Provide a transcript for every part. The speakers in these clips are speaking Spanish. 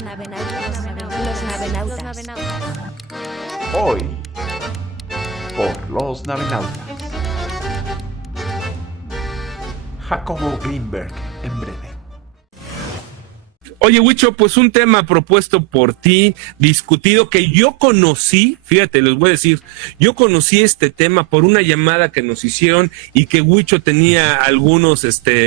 Los navenautas. Hoy, por los navenautas. Jacobo Greenberg, en breve. Oye, Huicho, pues un tema propuesto por ti, discutido, que yo conocí, fíjate, les voy a decir, yo conocí este tema por una llamada que nos hicieron y que Huicho tenía algunos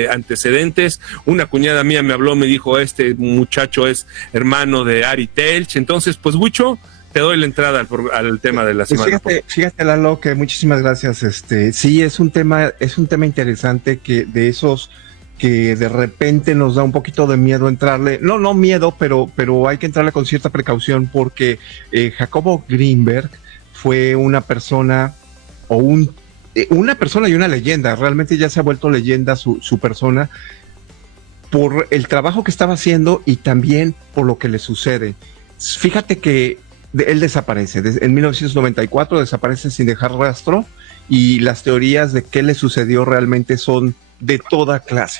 antecedentes. Una cuñada mía me habló, me dijo, este muchacho es hermano de Ari Telch. Entonces, pues Huicho, te doy la entrada al tema de la semana. Fíjate, Lalo, que muchísimas gracias. Sí, es un tema interesante, que de esos que de repente nos da un poquito de miedo entrarle, no miedo, pero hay que entrarle con cierta precaución, porque Jacobo Greenberg fue una persona una persona y una leyenda. Realmente ya se ha vuelto leyenda su persona, por el trabajo que estaba haciendo y también por lo que le sucede. Fíjate que él desaparece, en 1994 desaparece sin dejar rastro, y las teorías de qué le sucedió realmente son de toda clase.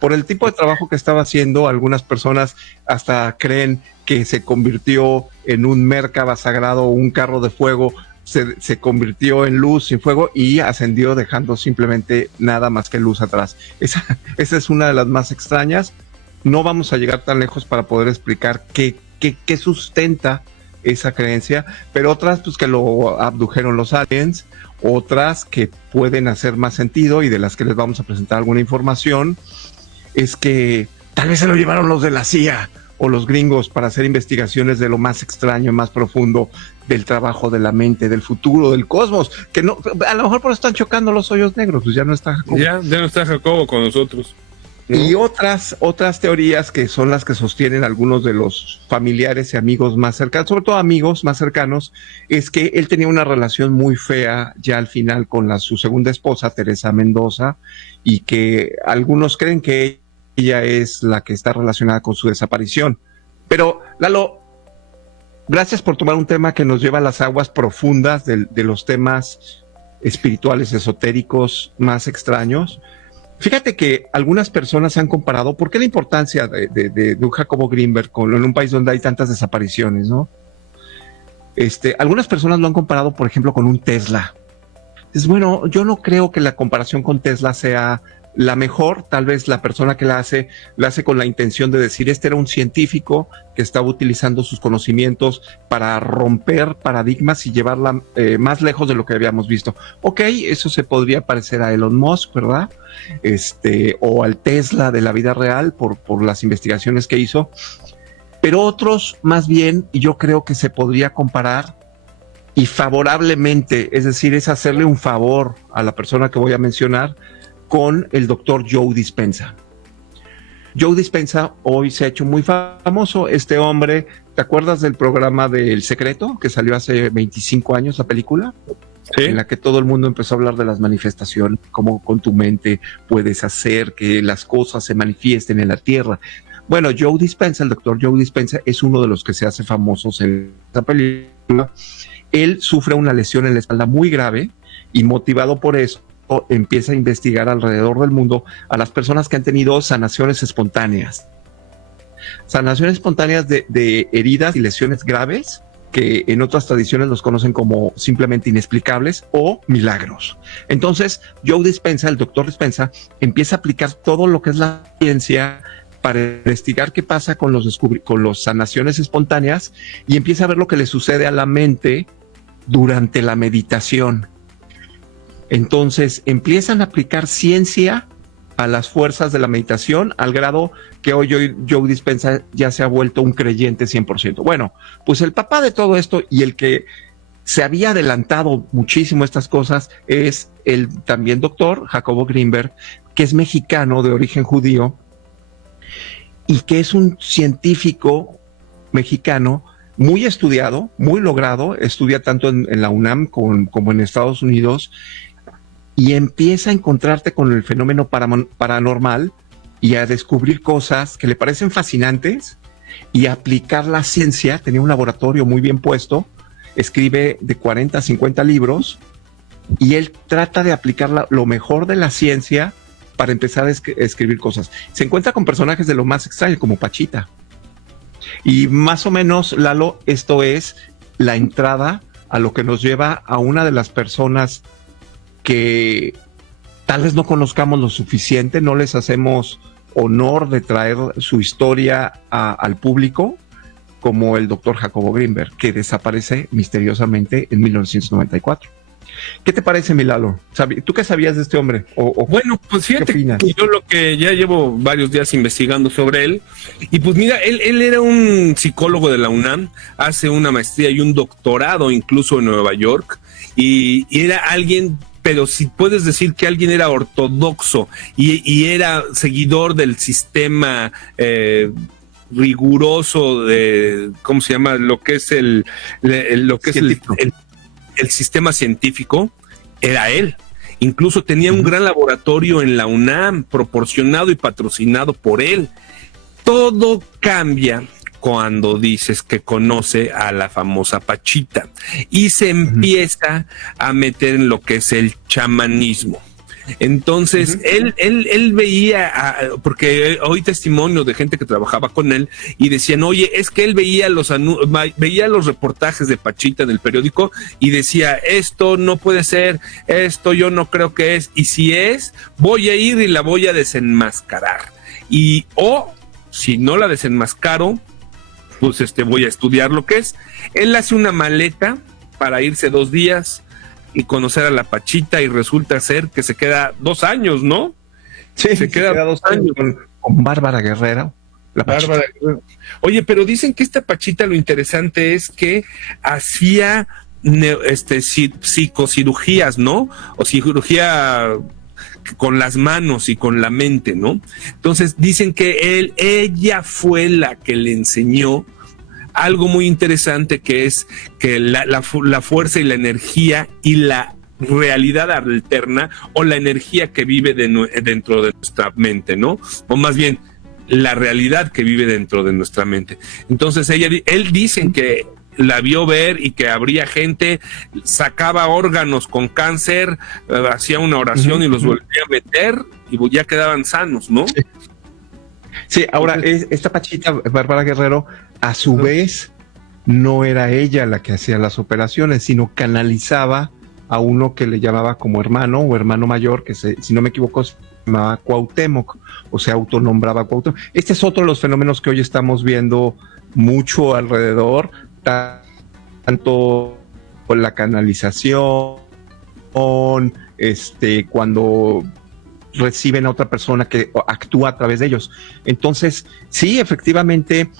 Por el tipo de trabajo que estaba haciendo, algunas personas hasta creen que se convirtió en un Merkaba sagrado, un carro de fuego, se convirtió en luz sin fuego y ascendió dejando simplemente nada más que luz atrás. Esa es una de las más extrañas. No vamos a llegar tan lejos para poder explicar qué sustenta esa creencia, pero otras pues que lo abdujeron los aliens, otras que pueden hacer más sentido y de las que les vamos a presentar alguna información, es que tal vez se lo llevaron los de la CIA o los gringos para hacer investigaciones de lo más extraño, más profundo del trabajo de la mente, del futuro, del cosmos, que no, a lo mejor por eso están chocando los hoyos negros, pues ya no está Jacobo. Ya no está Jacobo con nosotros. ¿No? Y otras teorías que son las que sostienen algunos de los familiares y amigos más cercanos, sobre todo amigos más cercanos, es que él tenía una relación muy fea ya al final con su segunda esposa, Teresa Mendoza, y que algunos creen que ella es la que está relacionada con su desaparición. Pero, Lalo, gracias por tomar un tema que nos lleva a las aguas profundas de los temas espirituales, esotéricos más extraños. Fíjate que algunas personas han comparado, ¿por qué la importancia de un Jacobo Greenberg en un país donde hay tantas desapariciones, ¿no? Algunas personas lo han comparado, por ejemplo, con un Tesla. Bueno, yo no creo que la comparación con Tesla sea la mejor. Tal vez la persona que la hace con la intención de decir, este era un científico que estaba utilizando sus conocimientos para romper paradigmas y llevarla más lejos de lo que habíamos visto. Ok, eso se podría parecer a Elon Musk, ¿verdad? O al Tesla de la vida real por las investigaciones que hizo. Pero otros, más bien, yo creo que se podría comparar y favorablemente, es decir, es hacerle un favor a la persona que voy a mencionar, con el doctor Joe Dispenza. Joe Dispenza hoy se ha hecho muy famoso. Este hombre, ¿te acuerdas del programa de El Secreto, que salió hace 25 años, la película? Sí. En la que todo el mundo empezó a hablar de las manifestaciones, cómo con tu mente puedes hacer que las cosas se manifiesten en la tierra. Bueno, Joe Dispenza, el doctor Joe Dispenza, es uno de los que se hace famosos en esta película. Él sufre una lesión en la espalda muy grave y, motivado por eso, empieza a investigar alrededor del mundo a las personas que han tenido sanaciones espontáneas. Sanaciones espontáneas de heridas y lesiones graves, que en otras tradiciones los conocen como simplemente inexplicables o milagros. Entonces, Joe Dispenza, el doctor Dispenza, empieza a aplicar todo lo que es la ciencia para investigar qué pasa con las sanaciones espontáneas, y empieza a ver lo que le sucede a la mente durante la meditación. Entonces empiezan a aplicar ciencia a las fuerzas de la meditación, al grado que hoy Joe Dispenza ya se ha vuelto un creyente 100%. Bueno, pues el papá de todo esto y el que se había adelantado muchísimo a estas cosas es el también doctor Jacobo Greenberg, que es mexicano de origen judío y que es un científico mexicano muy estudiado, muy logrado, estudia tanto en la UNAM como en Estados Unidos, y empieza a encontrarte con el fenómeno paranormal y a descubrir cosas que le parecen fascinantes y a aplicar la ciencia. Tenía un laboratorio muy bien puesto, escribe de 40 a 50 libros, y él trata de aplicar lo mejor de la ciencia para empezar a escribir cosas. Se encuentra con personajes de lo más extraño, como Pachita. Y más o menos, Lalo, esto es la entrada a lo que nos lleva a una de las personas que tal vez no conozcamos lo suficiente, no les hacemos honor de traer su historia al público, como el doctor Jacobo Greenberg, que desaparece misteriosamente en 1994. ¿Qué te parece, mi Lalo? ¿Tú qué sabías de este hombre? Bueno, pues fíjate que yo lo que ya llevo varios días investigando sobre él, y pues mira, él era un psicólogo de la UNAM, hace una maestría y un doctorado incluso en Nueva York, y era alguien, pero si puedes decir que alguien era ortodoxo y era seguidor del sistema riguroso de, ¿cómo se llama? Lo que es el sistema científico, era él. Incluso tenía un gran laboratorio en la UNAM, proporcionado y patrocinado por él. Todo cambia cuando dices que conoce a la famosa Pachita y se empieza a meter en lo que es el chamanismo. Entonces, él veía, porque oí testimonio de gente que trabajaba con él y decían, oye, es que él veía los reportajes de Pachita en el periódico y decía, esto no puede ser, esto yo no creo que es, y si es, voy a ir y la voy a desenmascarar. Si no la desenmascaro, pues voy a estudiar lo que es. Él hace una maleta para irse 2 días y conocer a la Pachita, y resulta ser que se queda 2 años, ¿no? Sí, se queda 2 años con Bárbara Guerrero. Bárbara Guerrero. Oye, pero dicen que esta Pachita, lo interesante es que hacía psicocirugías, ¿no? O cirugía con las manos y con la mente, ¿no? Entonces dicen que ella fue la que le enseñó algo muy interesante, que es que la fuerza y la energía y la realidad alterna, o la energía que vive dentro de nuestra mente, ¿no? O más bien, la realidad que vive dentro de nuestra mente. Entonces él dicen que la vio ver y que habría gente, sacaba órganos con cáncer, hacía una oración y los volvía a meter y ya quedaban sanos, ¿no? Sí, ahora esta Pachita, Bárbara Guerrero, a su vez, no era ella la que hacía las operaciones, sino canalizaba a uno que le llamaba como hermano o hermano mayor, que si no me equivoco se llamaba Cuauhtémoc, o sea, autonombraba Cuauhtémoc. Este es otro de los fenómenos que hoy estamos viendo mucho alrededor, tanto con la canalización, cuando reciben a otra persona que actúa a través de ellos. Entonces, sí, efectivamente,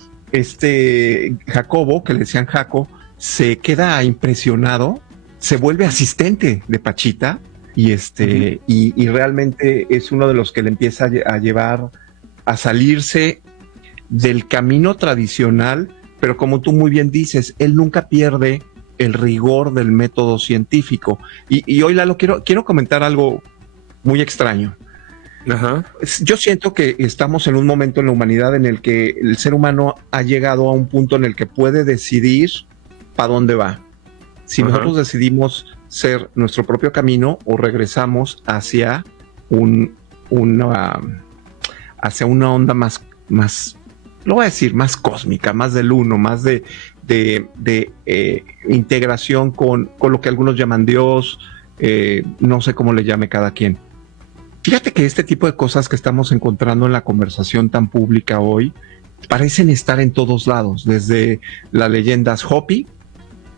Jacobo, que le decían Jaco, se queda impresionado, se vuelve asistente de Pachita y realmente es uno de los que le empieza a llevar a salirse del camino tradicional, pero como tú muy bien dices, él nunca pierde el rigor del método científico. Y hoy, Lalo, quiero comentar algo muy extraño. Ajá. Yo siento que estamos en un momento en la humanidad en el que el ser humano ha llegado a un punto en el que puede decidir para dónde va. Si nosotros decidimos ser nuestro propio camino o regresamos hacia hacia una onda más, lo voy a decir, más cósmica, más del uno, más de integración con lo que algunos llaman Dios, no sé cómo le llame cada quien. Fíjate que este tipo de cosas que estamos encontrando en la conversación tan pública hoy parecen estar en todos lados, desde las leyendas Hopi,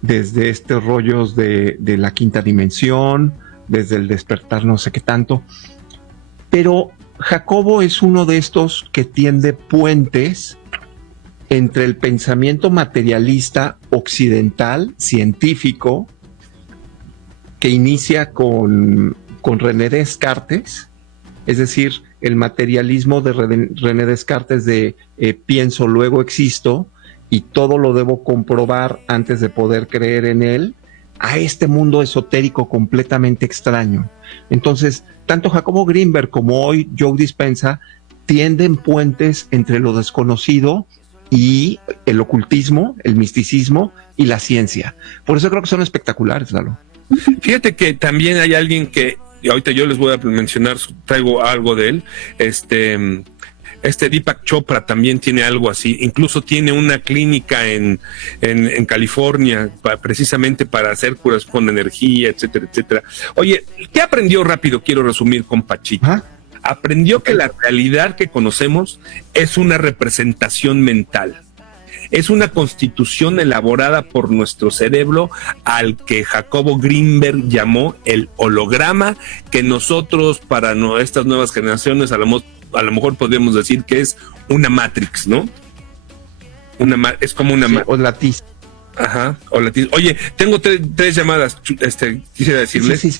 desde rollos de la quinta dimensión, desde el despertar no sé qué tanto. Pero Jacobo es uno de estos que tiende puentes entre el pensamiento materialista occidental, científico, que inicia con René Descartes, es decir, el materialismo de René Descartes de pienso, luego existo, y todo lo debo comprobar antes de poder creer en él, a este mundo esotérico completamente extraño. Entonces, tanto Jacobo Greenberg como hoy Joe Dispenza tienden puentes entre lo desconocido y el ocultismo, el misticismo y la ciencia. Por eso creo que son espectaculares, Lalo. Fíjate que también hay alguien que, y ahorita yo les voy a mencionar, traigo algo de él, Deepak Chopra también tiene algo así, incluso tiene una clínica en California precisamente para hacer curas con energía, etcétera, etcétera. Oye, ¿qué aprendió rápido? Quiero resumir con Pachito. Ajá. Aprendió que la realidad que conocemos es una representación mental. Es una constitución elaborada por nuestro cerebro al que Jacobo Greenberg llamó el holograma, que nosotros para estas nuevas generaciones a lo mejor podríamos decir que es una Matrix, ¿no? Es como una Sí, o la tiza. Ajá, hola. Oye, tengo tres llamadas, quisiera decirles. Sí.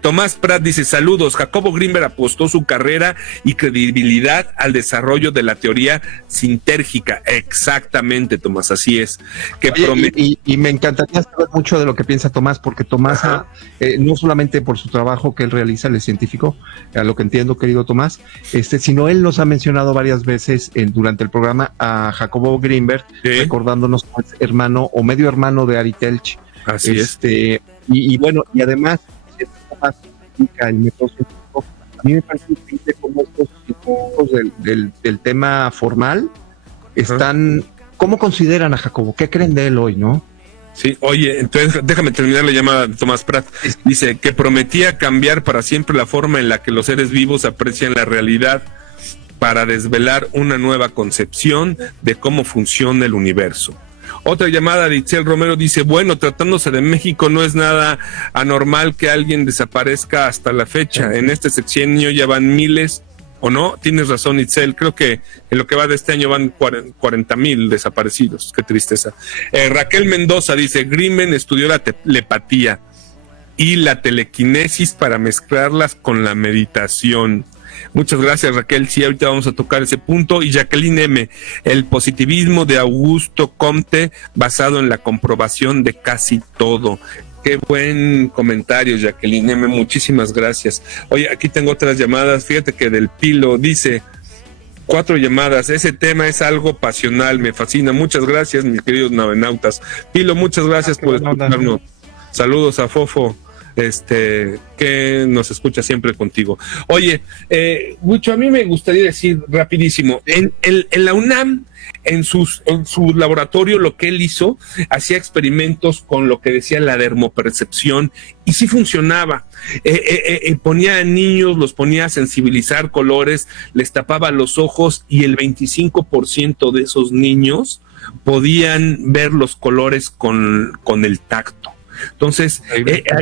Tomás Prat dice, saludos, Jacobo Greenberg apostó su carrera y credibilidad al desarrollo de la teoría sintérgica. Exactamente, Tomás, así es. Y me encantaría saber mucho de lo que piensa Tomás, porque Tomás, no solamente por su trabajo que él realiza, el científico, a lo que entiendo, querido Tomás, sino él nos ha mencionado varias veces durante el programa a Jacobo Greenberg, recordándonos como hermano o medio hermano de Ari Telch. Así es. Y bueno, y además, el método científico, a mí me parece increíble cómo estos científicos del tema formal están. ¿Cómo consideran a Jacobo? ¿Qué creen de él hoy, no? Sí, oye, entonces déjame terminar la llamada de Tomás Prat. Dice que prometía cambiar para siempre la forma en la que los seres vivos aprecian la realidad para desvelar una nueva concepción de cómo funciona el universo. Otra llamada de Itzel Romero dice, bueno, tratándose de México no es nada anormal que alguien desaparezca hasta la fecha. En este sexenio ya van miles, ¿o no? Tienes razón, Itzel, creo que en lo que va de este año van 40,000 desaparecidos. Qué tristeza. Raquel Mendoza dice, Greenberg estudió la telepatía y la telequinesis para mezclarlas con la meditación. Muchas gracias, Raquel. Sí, ahorita vamos a tocar ese punto. Y Jacqueline M., el positivismo de Augusto Comte basado en la comprobación de casi todo. Qué buen comentario, Jacqueline M., muchísimas gracias. Oye, aquí tengo otras llamadas. Fíjate que del Pilo dice, 4 llamadas. Ese tema es algo pasional, me fascina. Muchas gracias, mis queridos navenautas. Pilo, muchas gracias por escucharnos. Saludos a Fofo, que nos escucha siempre contigo. Oye, Huicho, a mí me gustaría decir rapidísimo, en la UNAM, en su laboratorio, lo que él hizo, hacía experimentos con lo que decía la dermopercepción, y sí funcionaba. Ponía a niños, los ponía a sensibilizar colores, les tapaba los ojos, y el 25% de esos niños podían ver los colores con el tacto. Entonces,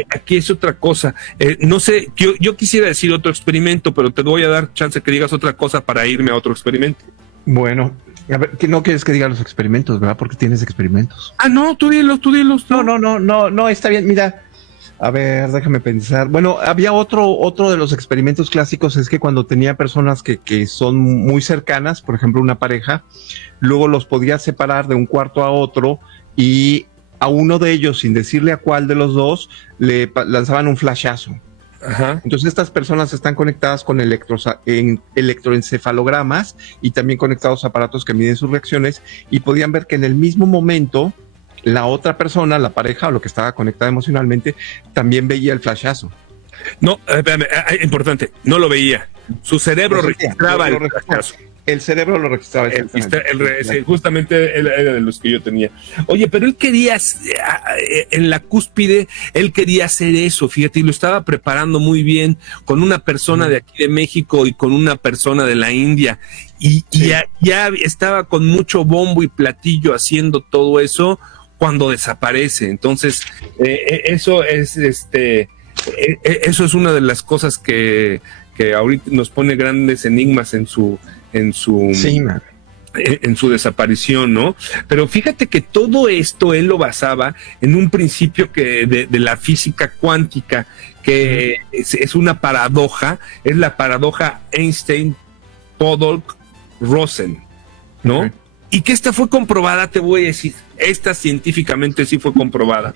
aquí es otra cosa. No sé, yo quisiera decir otro experimento, pero te voy a dar chance que digas otra cosa para irme a otro experimento. Bueno, a ver, que no quieres que diga los experimentos, ¿verdad? Porque tienes experimentos. Ah, no, tú dilos. No, está bien, mira. A ver, déjame pensar. Bueno, había otro de los experimentos clásicos, es que cuando tenía personas que son muy cercanas, por ejemplo, una pareja, luego los podía separar de un cuarto a otro y a uno de ellos, sin decirle a cuál de los dos, le lanzaban un flashazo. Ajá. Entonces estas personas están conectadas con electroencefalogramas y también conectados a aparatos que miden sus reacciones, y podían ver que en el mismo momento la otra persona, la pareja o lo que estaba conectada emocionalmente, también veía el flashazo. No, espérame, importante, no lo veía. Su cerebro registraba el flashazo. El cerebro lo registraba. Justamente era de los que yo tenía. Oye, pero él quería, en la cúspide, él quería hacer eso, fíjate, y lo estaba preparando muy bien con una persona de aquí de México y con una persona de la India. Y ya estaba con mucho bombo y platillo haciendo todo eso cuando desaparece. Entonces, eso es eso es una de las cosas que ahorita nos pone grandes enigmas en su desaparición, ¿no? Pero fíjate que todo esto él lo basaba en un principio de la física cuántica, que es una paradoja, es la paradoja Einstein-Podolak-Rosen, ¿no? Uh-huh. Y que esta fue comprobada, te voy a decir, esta científicamente sí fue comprobada.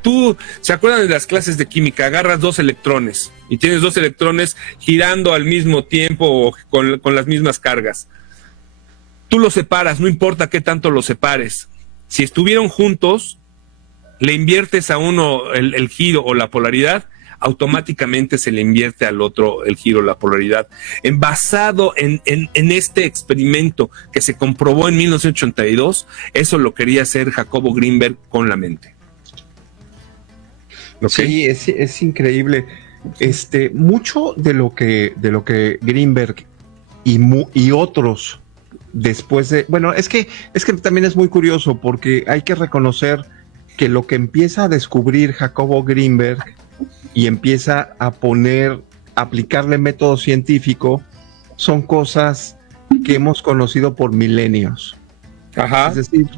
Tú, ¿se acuerdan de las clases de química? Agarras 2 electrones y tienes 2 electrones girando al mismo tiempo o con las mismas cargas. Tú los separas, no importa qué tanto los separes. Si estuvieron juntos, le inviertes a uno el giro o la polaridad, automáticamente se le invierte al otro el giro, la polaridad. Basado en este experimento que se comprobó en 1982, eso lo quería hacer Jacobo Greenberg con la mente. ¿Okay? Sí, es increíble. Mucho de lo que Greenberg y otros después de, bueno, es que también es muy curioso porque hay que reconocer que lo que empieza a descubrir Jacobo Greenberg y empieza a aplicarle método científico son cosas que hemos conocido por milenios. Ajá. Es decir,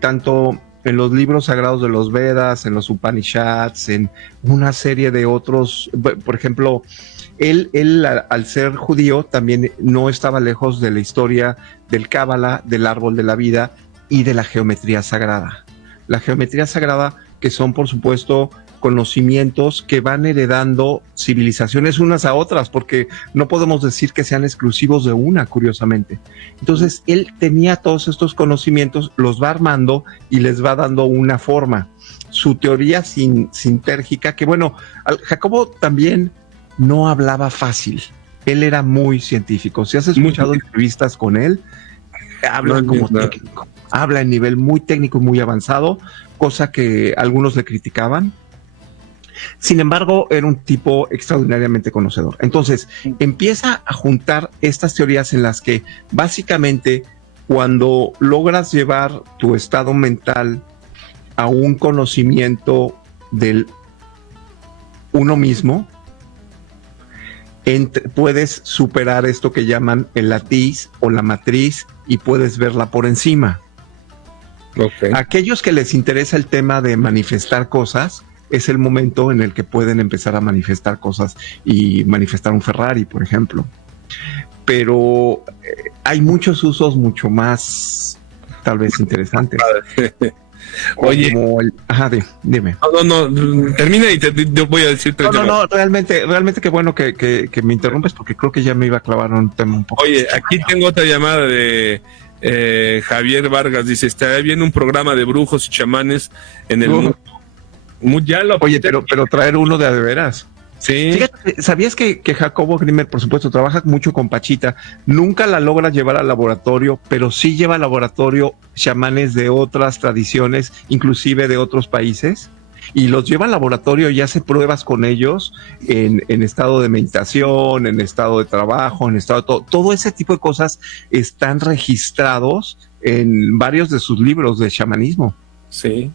tanto en los libros sagrados de los Vedas, en los Upanishads, en una serie de otros, por ejemplo, él al ser judío también no estaba lejos de la historia del Cábala, del árbol de la vida y de la geometría sagrada. La geometría sagrada, que son por supuesto conocimientos que van heredando civilizaciones unas a otras, porque no podemos decir que sean exclusivos de una, curiosamente. Entonces, él tenía todos estos conocimientos, los va armando y les va dando una forma. Su teoría sintérgica, que bueno, Jacobo también no hablaba fácil. Él era muy científico. Si has escuchado entrevistas con él, habla como técnico. Habla en nivel muy técnico y muy avanzado, cosa que algunos le criticaban. Sin embargo, era un tipo extraordinariamente conocedor. Entonces, empieza a juntar estas teorías en las que básicamente cuando logras llevar tu estado mental a un conocimiento del uno mismo, puedes superar esto que llaman el latiz o la matriz y puedes verla por encima. Okay. Aquellos que les interesa el tema de manifestar cosas, es el momento en el que pueden empezar a manifestar cosas y manifestar un Ferrari, por ejemplo. Pero hay muchos usos mucho más, tal vez, interesantes. Oye, dime. No, termina y te voy a decir. No, realmente qué bueno que me interrumpes porque creo que ya me iba a clavar un tema un poco. Oye, aquí tengo otra llamada de Javier Vargas, dice, estaría bien un programa de brujos y chamanes en el mundo. Oye, pero traer uno de veras. Sí. Fíjate, ¿sabías que Jacobo Greenberg, por supuesto, trabaja mucho con Pachita? Nunca la logra llevar al laboratorio, pero sí lleva al laboratorio chamanes de otras tradiciones, inclusive de otros países, y los lleva al laboratorio y hace pruebas con ellos en estado de meditación, en estado de trabajo, en estado de todo ese tipo de cosas están registrados en varios de sus libros de chamanismo. Sí.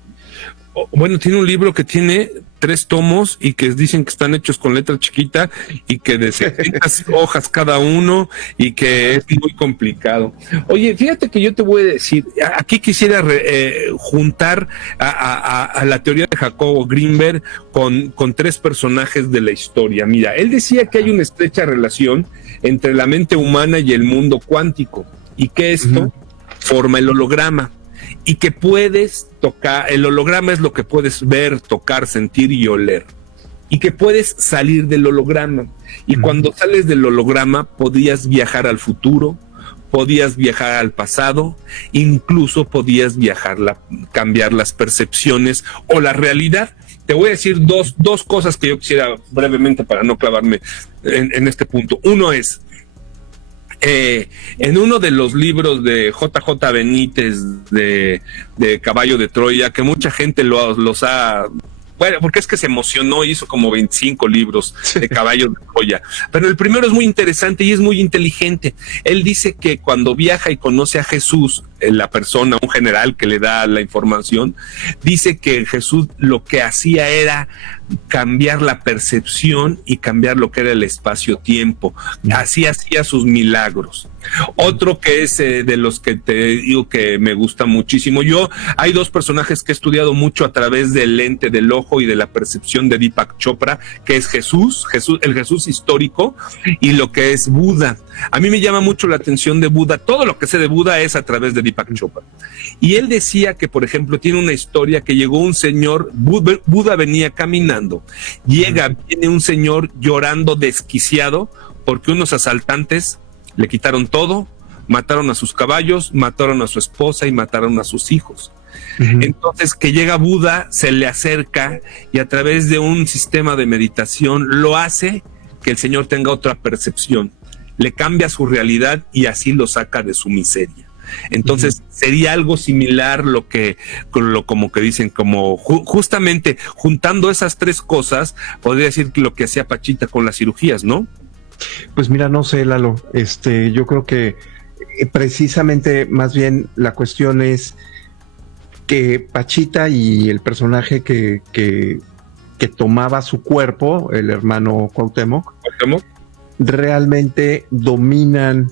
Bueno, tiene un libro que tiene 3 tomos y que dicen que están hechos con letra chiquita y que de 700 hojas cada uno y que es muy complicado. Oye, fíjate que yo te voy a decir, aquí quisiera juntar a la teoría de Jacobo Greenberg con 3 personajes de la historia. Mira, él decía que hay una estrecha relación entre la mente humana y el mundo cuántico y que esto forma el holograma. Y que puedes tocar, el holograma es lo que puedes ver, tocar, sentir y oler. Y que puedes salir del holograma. Y cuando sales del holograma, podías viajar al futuro, podías viajar al pasado, incluso podías cambiar las percepciones o la realidad. Te voy a decir dos cosas que yo quisiera brevemente para no clavarme en este punto. Uno es, en uno de los libros de JJ Benítez de Caballo de Troya, que mucha gente los ha... Bueno, porque es que se emocionó, hizo como 25 libros de Caballo de Troya. Pero el primero es muy interesante y es muy inteligente. Él dice que cuando viaja y conoce a Jesús, la persona, un general que le da la información, dice que Jesús lo que hacía era cambiar la percepción y cambiar lo que era el espacio-tiempo. Así hacía sus milagros. Otro que es de los que te digo que me gusta muchísimo. Hay 2 personajes que he estudiado mucho a través del lente del ojo y de la percepción de Deepak Chopra, que es Jesús, el Jesús histórico, y lo que es Buda. A mí me llama mucho la atención de Buda. Todo lo que sé de Buda es a través de Deepak Chopra. Y él decía que, por ejemplo, tiene una historia que llegó un señor, Buda venía caminando, viene un señor llorando desquiciado porque unos asaltantes le quitaron todo, mataron a sus caballos, mataron a su esposa y mataron a sus hijos. Ujú. Entonces, que llega Buda, se le acerca y a través de un sistema de meditación lo hace que el señor tenga otra percepción, le cambia su realidad y así lo saca de su miseria. Entonces, sería algo similar como que dicen, como justamente juntando esas tres cosas, podría decir lo que hacía Pachita con las cirugías, ¿no? Pues mira, no sé, Lalo, yo creo que precisamente más bien la cuestión es que Pachita y el personaje que tomaba su cuerpo, el hermano Cuauhtémoc, realmente dominan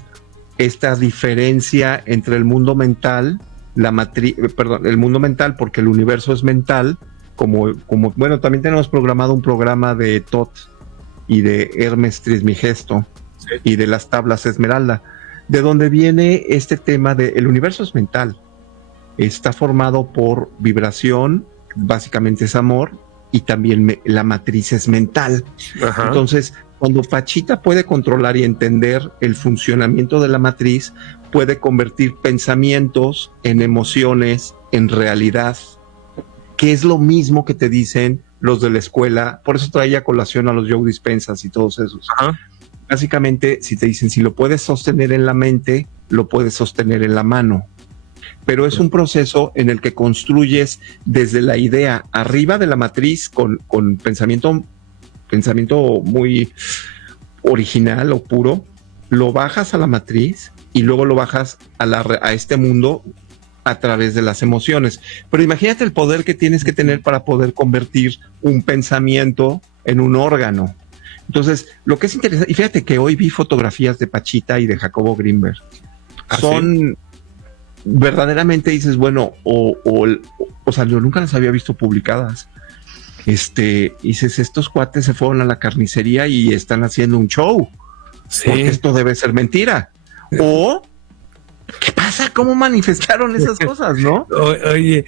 esta diferencia entre el mundo mental, el mundo mental, porque el universo es mental, como bueno, también tenemos programado un programa de Tot y de Hermes Trismegisto, sí, y de las tablas Esmeralda, de donde viene este tema de el universo es mental, está formado por vibración, básicamente es amor, y también la matriz es mental. Ajá. Entonces, cuando Pachita puede controlar y entender el funcionamiento de la matriz, puede convertir pensamientos en emociones, en realidad, que es lo mismo que te dicen los de la escuela. Por eso traía colación a los Joe Dispensas y todos esos. Ajá. Básicamente, si te dicen, si lo puedes sostener en la mente, lo puedes sostener en la mano. Pero es un proceso en el que construyes desde la idea arriba de la matriz con pensamiento muy original o puro, lo bajas a la matriz y luego lo bajas a este mundo a través de las emociones. Pero imagínate el poder que tienes que tener para poder convertir un pensamiento en un órgano. Entonces, lo que es interesante, y fíjate que hoy vi fotografías de Pachita y de Jacobo Greenberg. Son verdaderamente, dices, bueno, o sea, yo nunca las había visto publicadas. Dices, estos cuates se fueron a la carnicería y están haciendo un show. Sí. Porque esto debe ser mentira. O, ¿qué pasa? ¿Cómo manifestaron esas cosas, no? Oye,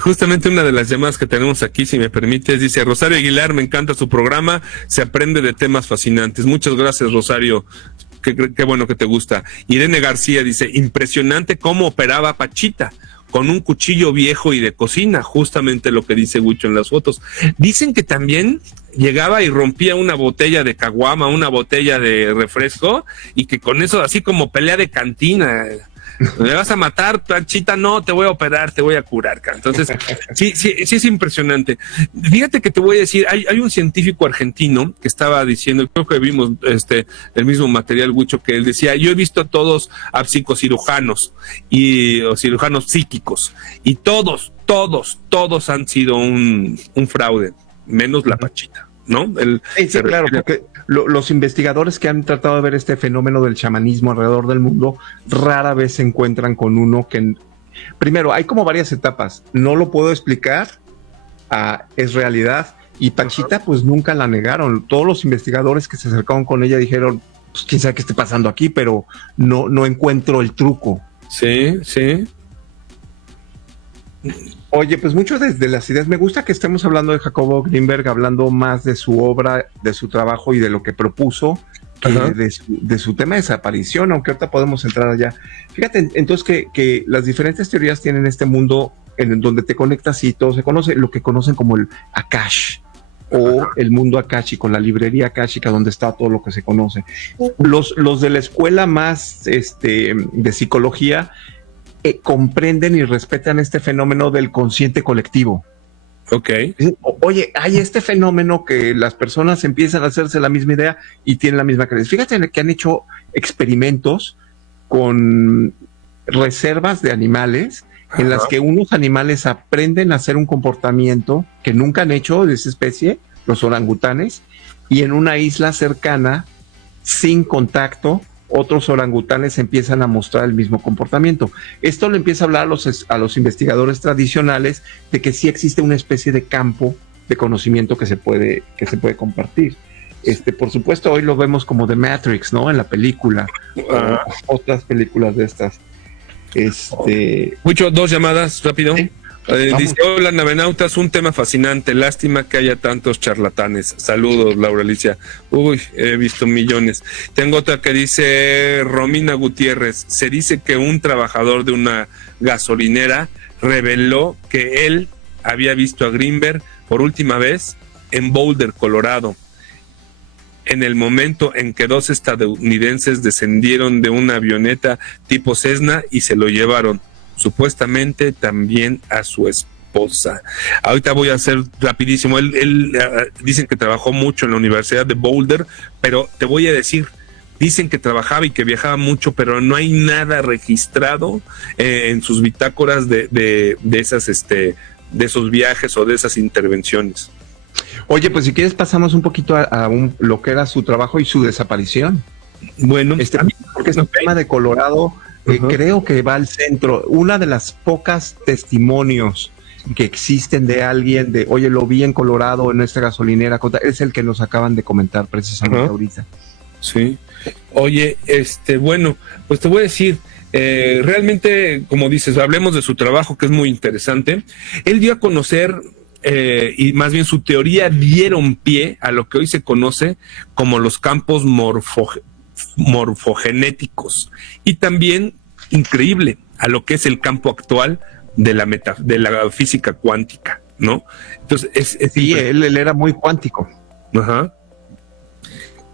justamente una de las llamadas que tenemos aquí, si me permites, dice Rosario Aguilar, me encanta su programa, se aprende de temas fascinantes. Muchas gracias, Rosario. Qué bueno que te gusta. Irene García dice, impresionante cómo operaba Pachita, con un cuchillo viejo y de cocina, justamente lo que dice Huicho en las fotos. Dicen que también llegaba y rompía una botella de caguama, una botella de refresco, y que con eso, así como pelea de cantina, ¿me vas a matar, Pachita? No, te voy a operar, te voy a curar. Entonces, sí es impresionante. Fíjate que te voy a decir, hay un científico argentino que estaba diciendo, creo que vimos el mismo material, Huicho, que él decía, yo he visto a todos a psicocirujanos o cirujanos psíquicos, y todos han sido un fraude, menos la Pachita, ¿no? Sí, claro, porque los investigadores que han tratado de ver este fenómeno del chamanismo alrededor del mundo rara vez se encuentran con uno que, primero, hay como varias etapas, no lo puedo explicar, es realidad, y Pachita pues nunca la negaron. Todos los investigadores que se acercaron con ella dijeron, pues quién sabe qué esté pasando aquí, pero no encuentro el truco. Sí. Oye, pues mucho desde las ideas. Me gusta que estemos hablando de Jacobo Greenberg, hablando más de su obra, de su trabajo y de lo que propuso, que de su tema de desaparición, aunque ahorita podemos entrar allá. Fíjate, entonces, que las diferentes teorías tienen este mundo en donde te conectas y todo se conoce, lo que conocen como el Akash, o el mundo akáshico, la librería akáshica donde está todo lo que se conoce. Los de la escuela más de psicología comprenden y respetan este fenómeno del consciente colectivo. Ok. Oye, hay este fenómeno que las personas empiezan a hacerse la misma idea y tienen la misma creencia. Fíjate que han hecho experimentos con reservas de animales en las que unos animales aprenden a hacer un comportamiento que nunca han hecho de esa especie, los orangutanes, y en una isla cercana, sin contacto, otros orangutanes empiezan a mostrar el mismo comportamiento. Esto le empieza a hablar a los investigadores tradicionales de que sí existe una especie de campo de conocimiento que se puede compartir. Por supuesto, hoy lo vemos como The Matrix, ¿no? En la película, otras películas de estas. Mucho, dos llamadas, rápido. ¿Sí? Dice, hola navenautas, un tema fascinante, lástima que haya tantos charlatanes. Saludos, Laura Alicia. Uy, he visto millones. Tengo otra que dice Romina Gutiérrez, se dice que un trabajador de una gasolinera reveló que él había visto a Greenberg por última vez en Boulder, Colorado, en el momento en que 2 estadounidenses descendieron de una avioneta tipo Cessna y se lo llevaron, supuestamente también a su esposa. Ahorita voy a hacer rapidísimo. Él dicen que trabajó mucho en la Universidad de Boulder, pero te voy a decir, dicen que trabajaba y que viajaba mucho, pero no hay nada registrado en sus bitácoras de esas de esos viajes o de esas intervenciones. Oye, pues si quieres pasamos un poquito a lo que era su trabajo y su desaparición. Bueno, porque este tema de Colorado creo que va al centro. Una de las pocas testimonios que existen de alguien de, oye, lo vi en Colorado en nuestra gasolinera, es el que nos acaban de comentar precisamente ahorita. Sí. Oye, bueno, pues te voy a decir, realmente, como dices, hablemos de su trabajo, que es muy interesante. Él dio a conocer, y más bien su teoría dieron pie a lo que hoy se conoce como los campos morfogenéticos, y también, increíble, a lo que es el campo actual de la física cuántica, ¿no? Entonces, sí, él era muy cuántico. Ajá.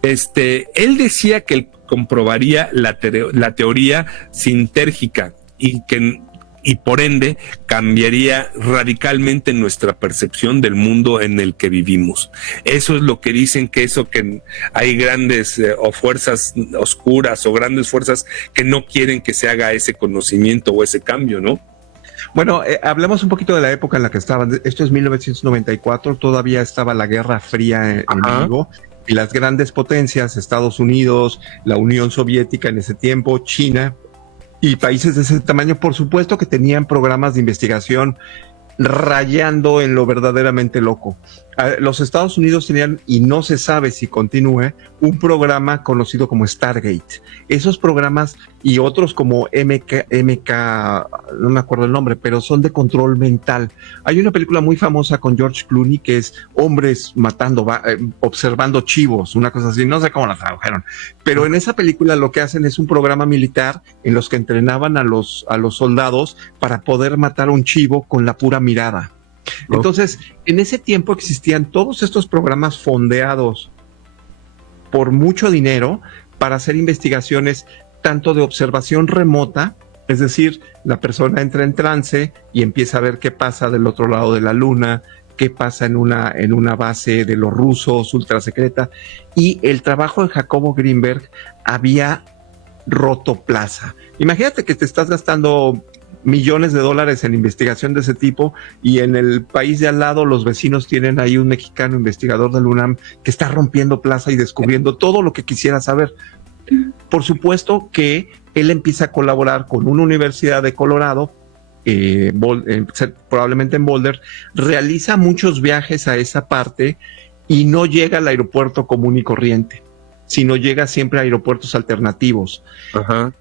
Él decía que él comprobaría la teoría sintérgica y por ende cambiaría radicalmente nuestra percepción del mundo en el que vivimos. Eso es lo que dicen, que hay grandes o fuerzas oscuras o grandes fuerzas que no quieren que se haga ese conocimiento o ese cambio, ¿no? Bueno, hablemos un poquito de la época en la que estaban. Esto es 1994, todavía estaba la Guerra Fría en vivo. Y las grandes potencias, Estados Unidos, la Unión Soviética en ese tiempo, China y países de ese tamaño, por supuesto que tenían programas de investigación rayando en lo verdaderamente loco. Los Estados Unidos tenían, y no se sabe si continúe, un programa conocido como Stargate. Esos programas y otros como MK, no me acuerdo el nombre, pero son de control mental. Hay una película muy famosa con George Clooney que es hombres matando, observando chivos, una cosa así, no sé cómo la tradujeron. Pero en esa película lo que hacen es un programa militar en los que entrenaban a los soldados para poder matar a un chivo con la pura mirada. Entonces, en ese tiempo existían todos estos programas fondeados por mucho dinero para hacer investigaciones tanto de observación remota, es decir, la persona entra en trance y empieza a ver qué pasa del otro lado de la luna, qué pasa en una base de los rusos ultra secreta, y el trabajo de Jacobo Greenberg había roto plaza. Imagínate que te estás gastando millones de dólares en investigación de ese tipo y en el país de al lado los vecinos tienen ahí un mexicano investigador del UNAM que está rompiendo plaza y descubriendo todo lo que quisiera saber. Por supuesto que él empieza a colaborar con una universidad de Colorado, probablemente en Boulder, realiza muchos viajes a esa parte y no llega al aeropuerto común y corriente, sino llega siempre a aeropuertos alternativos. Ajá.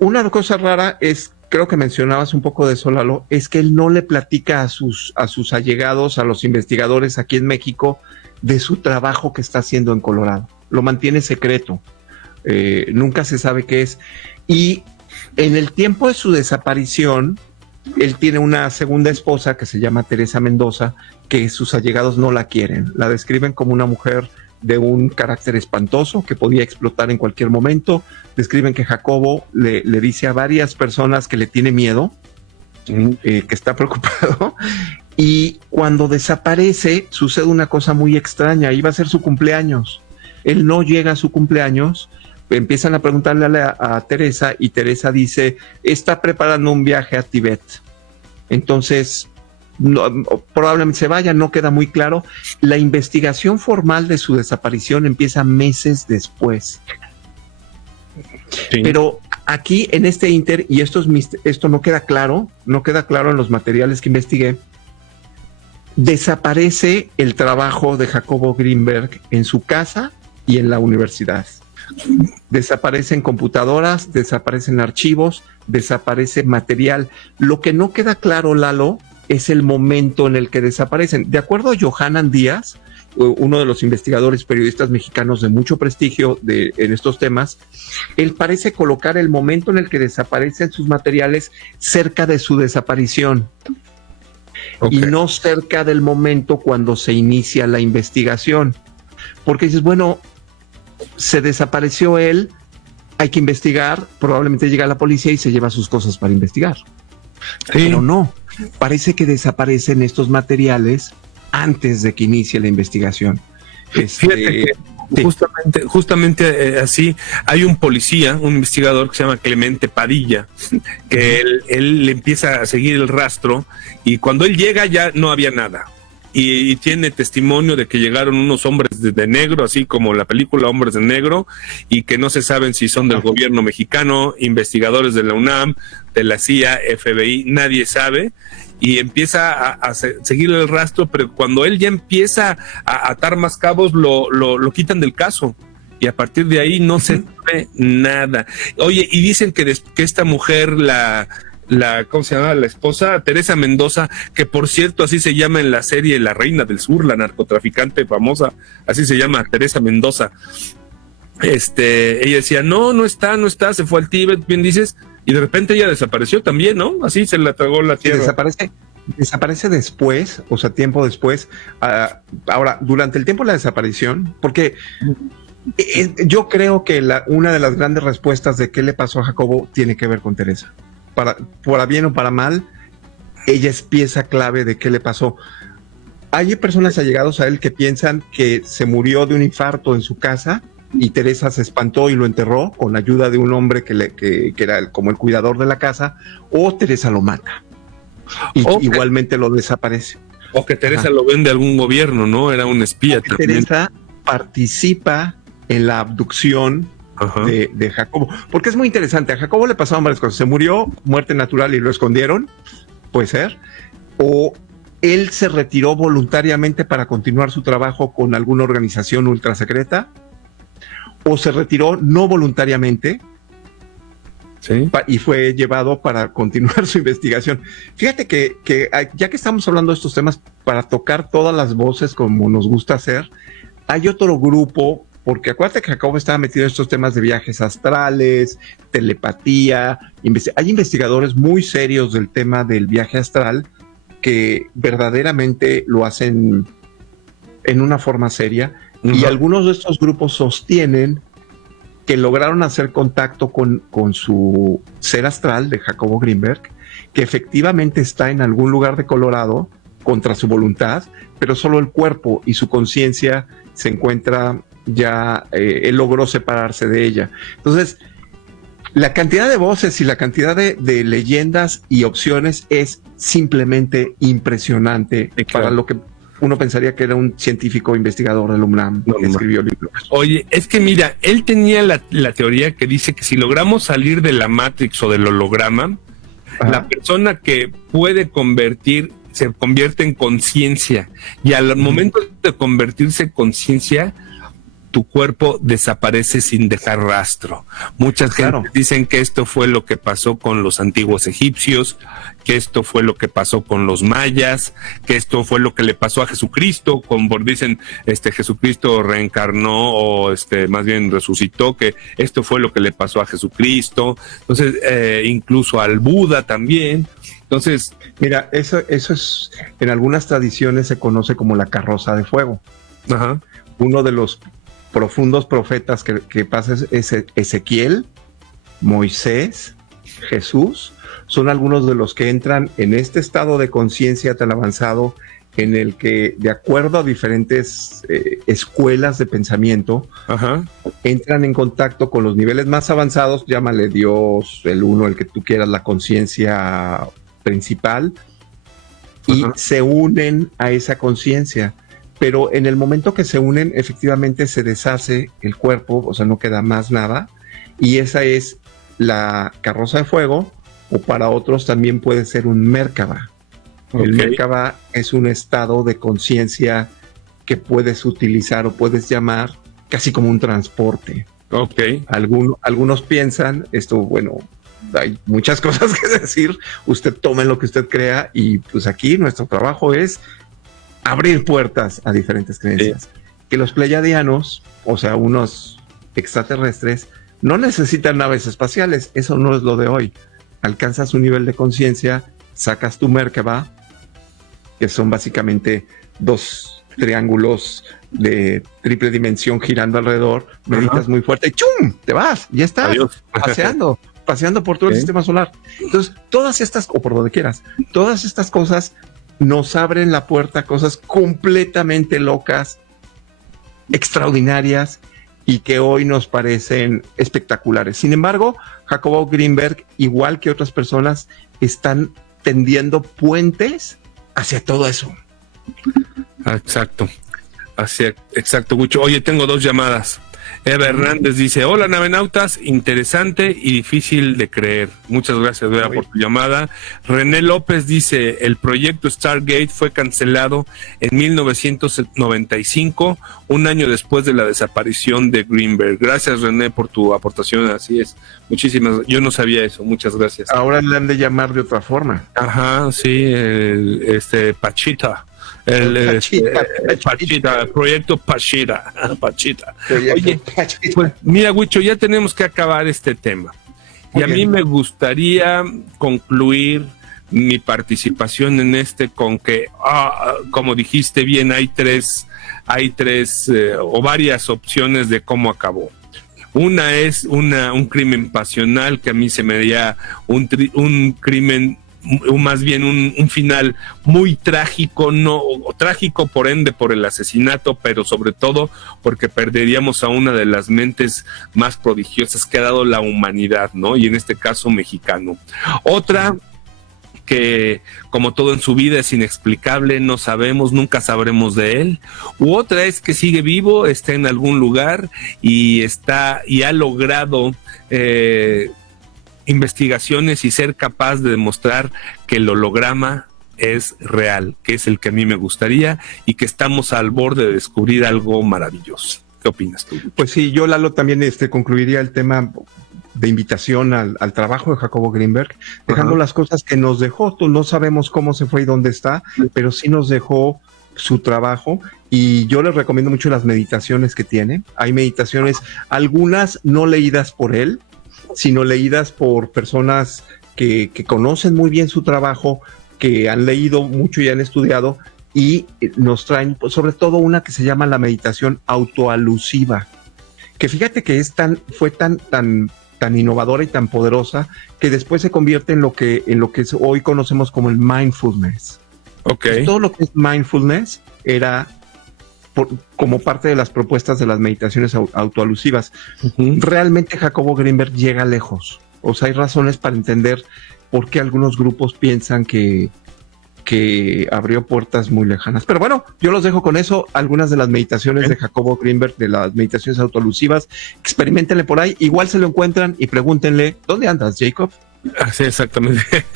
Una cosa rara es, creo que mencionabas un poco de eso, Lalo, es que él no le platica a sus allegados, a los investigadores aquí en México, de su trabajo que está haciendo en Colorado. Lo mantiene secreto. Nunca se sabe qué es. Y en el tiempo de su desaparición, él tiene una segunda esposa que se llama Teresa Mendoza, que sus allegados no la quieren. La describen como una mujer de un carácter espantoso que podía explotar en cualquier momento. Describen que Jacobo le dice a varias personas que le tiene miedo, que está preocupado, y cuando desaparece sucede una cosa muy extraña. Iba a ser su cumpleaños, él no llega a su cumpleaños, empiezan a preguntarle a Teresa y Teresa dice, está preparando un viaje a Tibet. Entonces probablemente se vaya, no queda muy claro. La investigación formal de su desaparición empieza meses después. Sí. Pero aquí en este inter, y esto no queda claro en los materiales que investigué, desaparece el trabajo de Jacobo Greenberg en su casa y en la universidad. Desaparecen computadoras, desaparecen archivos, desaparece material. Lo que no queda claro, Lalo, es el momento en el que desaparecen. De acuerdo a Johanan Díaz, uno de los investigadores periodistas mexicanos de mucho prestigio en estos temas, él parece colocar el momento en el que desaparecen sus materiales cerca de su desaparición. Okay. Y no cerca del momento cuando se inicia la investigación. Porque dices, bueno, se desapareció él, hay que investigar, probablemente llega la policía y se lleva sus cosas para investigar. Sí. Pero no, parece que desaparecen estos materiales antes de que inicie la investigación. Fíjate que justamente así, hay un policía, un investigador que se llama Clemente Padilla, que él le empieza a seguir el rastro, y cuando él llega ya no había nada. Y tiene testimonio de que llegaron unos hombres de negro, así como la película Hombres de Negro, y que no se saben si son del gobierno mexicano, investigadores de la UNAM, de la CIA, FBI, nadie sabe, y empieza a seguir el rastro, pero cuando él ya empieza a atar más cabos, lo quitan del caso, y a partir de ahí no se sabe nada. Oye, y dicen que esta mujer, ¿cómo se llama? La esposa, Teresa Mendoza, que por cierto así se llama en la serie La Reina del Sur, la narcotraficante famosa, así se llama, Teresa Mendoza. Ella decía, no está, se fue al Tíbet, bien dices, y de repente ella desapareció también, ¿no? Así se la tragó la tierra. Desaparece después, o sea, tiempo después. Ahora, durante el tiempo de la desaparición, porque yo creo que una de las grandes respuestas de qué le pasó a Jacobo tiene que ver con Teresa. Para bien o para mal, ella es pieza clave de qué le pasó. Hay personas allegados a él que piensan que se murió de un infarto en su casa y Teresa se espantó y lo enterró con ayuda de un hombre que era como el cuidador de la casa, o Teresa lo mata y igualmente lo desaparece. O que Teresa lo vende a algún gobierno, ¿no? Era un espía también. Teresa participa en la abducción de Jacobo, porque es muy interesante. A Jacobo le pasaban varias cosas. Se murió, muerte natural, y lo escondieron, puede ser, o él se retiró voluntariamente para continuar su trabajo con alguna organización ultrasecreta, o se retiró no voluntariamente, ¿sí? Y fue llevado para continuar su investigación. Fíjate que ya que estamos hablando de estos temas, para tocar todas las voces como nos gusta hacer, hay otro grupo, porque acuérdate que Jacobo estaba metido en estos temas de viajes astrales, telepatía. Hay investigadores muy serios del tema del viaje astral que verdaderamente lo hacen en una forma seria. Y algunos de estos grupos sostienen que lograron hacer contacto con su ser astral de Jacobo Greenberg, que efectivamente está en algún lugar de Colorado contra su voluntad, pero solo el cuerpo y su conciencia se encuentra ya, él logró separarse de ella. Entonces, la cantidad de voces y la cantidad de leyendas y opciones es simplemente impresionante, para lo que uno pensaría que era un científico investigador del UNAM que escribió libros. Oye, es que mira, él tenía la teoría que dice que si logramos salir de la Matrix o del holograma, la persona que puede se convierte en conciencia, y al momento de convertirse en conciencia, tu cuerpo desaparece sin dejar rastro. Muchas gente dicen que esto fue lo que pasó con los antiguos egipcios, que esto fue lo que pasó con los mayas, que esto fue lo que le pasó a Jesucristo, como dicen, Jesucristo reencarnó o más bien resucitó, que esto fue lo que le pasó a Jesucristo. Entonces, incluso al Buda también. Entonces, mira, eso es, en algunas tradiciones se conoce como la carroza de fuego. Uno de los profundos profetas que pasa es Ezequiel, Moisés, Jesús. Son algunos de los que entran en este estado de conciencia tan avanzado, en el que, de acuerdo a diferentes escuelas de pensamiento, entran en contacto con los niveles más avanzados, llámale Dios, el uno, el que tú quieras, la conciencia principal, y se unen a esa conciencia. Pero en el momento que se unen, efectivamente se deshace el cuerpo, o sea, no queda más nada, y esa es la carroza de fuego, o para otros también puede ser un Merkaba. El Merkaba es un estado de conciencia que puedes utilizar o puedes llamar casi como un transporte. Ok. Algunos piensan, esto, bueno, hay muchas cosas que decir, usted tome lo que usted crea y pues aquí nuestro trabajo es abrir puertas a diferentes creencias. Sí. Que los pleyadianos, o sea, unos extraterrestres, no necesitan naves espaciales, eso no es lo de hoy. Alcanzas un nivel de conciencia, sacas tu Merkaba, que son básicamente 2 triángulos de triple dimensión girando alrededor, meditas muy fuerte y ¡chum! Te vas, ya estás. Adiós. paseando por todo el sistema solar. Entonces, todas estas, o por donde quieras, todas estas cosas nos abren la puerta a cosas completamente locas, extraordinarias y que hoy nos parecen espectaculares. Sin embargo, Jacobo Greenberg, igual que otras personas, están tendiendo puentes hacia todo eso. Exacto. Exacto, Gucho. Oye, tengo 2 llamadas. Eva Hernández dice: hola, navenautas, interesante y difícil de creer. Muchas gracias, Vera, por tu llamada. René López dice: el proyecto Stargate fue cancelado en 1995, un año después de la desaparición de Greenberg. Gracias, René, por tu aportación. Así es. Muchísimas. Yo no sabía eso. Muchas gracias. Ahora le han de llamar de otra forma. Ajá, sí, Pachita. Pachita, proyecto Pachita. Oye, pues mira, Huicho, ya tenemos que acabar este tema. Y a mí me gustaría concluir mi participación en con que, como dijiste bien, hay tres o varias opciones de cómo acabó. Una es un crimen pasional, que a mí se me daría un crimen, más bien un final muy trágico, trágico por ende por el asesinato, pero sobre todo porque perderíamos a una de las mentes más prodigiosas que ha dado la humanidad, ¿no? Y en este caso mexicano. Otra, que como todo en su vida es inexplicable, no sabemos, nunca sabremos de él. U otra es que sigue vivo, está en algún lugar y ha logrado investigaciones y ser capaz de demostrar que el holograma es real, que es el que a mí me gustaría, y que estamos al borde de descubrir algo maravilloso. ¿Qué opinas tú? Pues sí, yo, Lalo, también concluiría el tema de invitación al trabajo de Jacobo Greenberg, dejando las cosas que nos dejó. No sabemos cómo se fue y dónde está, pero sí nos dejó su trabajo, y yo les recomiendo mucho las meditaciones que tiene. Hay meditaciones, algunas no leídas por él, sino leídas por personas que conocen muy bien su trabajo, que han leído mucho y han estudiado, y nos traen, pues, sobre todo una que se llama la meditación autoalusiva, que fíjate que fue tan innovadora y tan poderosa que después se convierte en lo que hoy conocemos como el mindfulness. Okay. Todo lo que es mindfulness era como parte de las propuestas de las meditaciones autoalusivas. Realmente Jacobo Greenberg llega lejos. O sea, hay razones para entender por qué algunos grupos piensan que abrió puertas muy lejanas. Pero bueno, yo los dejo con eso. Algunas de las meditaciones de Jacobo Greenberg, de las meditaciones autoalusivas, experimentenle por ahí. Igual se lo encuentran y pregúntenle: ¿dónde andas, Jacob? Así, exactamente.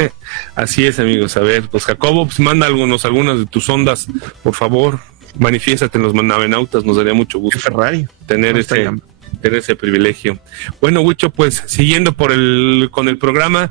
Así es, amigos. A ver, pues Jacobo, pues manda algunas de tus ondas, por favor. Manifiéstate en los navenautas, nos daría mucho gusto tener ese privilegio. Bueno, Huicho, pues siguiendo con el programa,